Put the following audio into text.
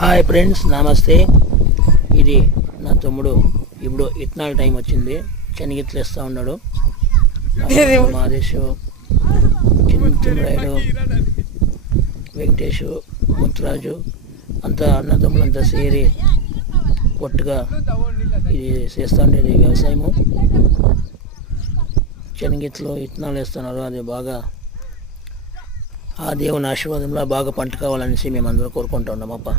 Hi friends, నమస్తే. ఇది నా తమ్ముడు. ఇప్పుడు ఇత్తనాల టైం వచ్చింది. శనగిత్తలు వేస్తూ ఉన్నాడు. మాదేశు, చిన్నరాయుడు, వెంకటేషు, ముత్తురాజు అంతా అన్నదమ్ములంతా సేరి ఒట్టుగా ఇది చేస్తూ ఉండేది వ్యవసాయము. శనగిత్తలు ఇత్తనాలు వేస్తున్నారు. అది బాగా ఆ దేవుని ఆశీర్వాదంలో బాగా పంట కావాలనేసి మేము అందరూ కోరుకుంటూ ఉన్నాం అప్ప.